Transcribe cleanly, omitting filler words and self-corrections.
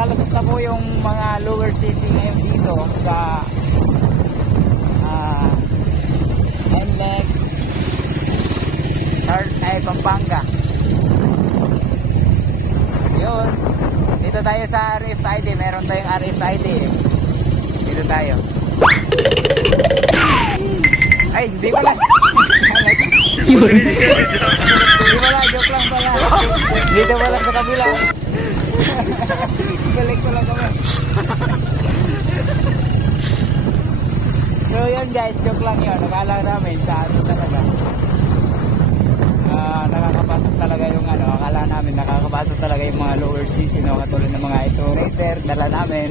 nakakalusot na po yung mga lower CC ngayon dito sa NLEX Pampanga. Yun, dito tayo sa RFID, meron tayong RFID eh. Dito tayo. Ay, hindi pala. Hindi pala, joke lang pala. Dito pala sa kabila. Balik ko lang kami. So yun guys, joke lang yun. Nakala namin sa ano talaga. Nakakapasok talaga yung ano. Akala namin nakakapasok talaga yung mga lower CC, no? Katulad ng mga ito Raider, dala namin.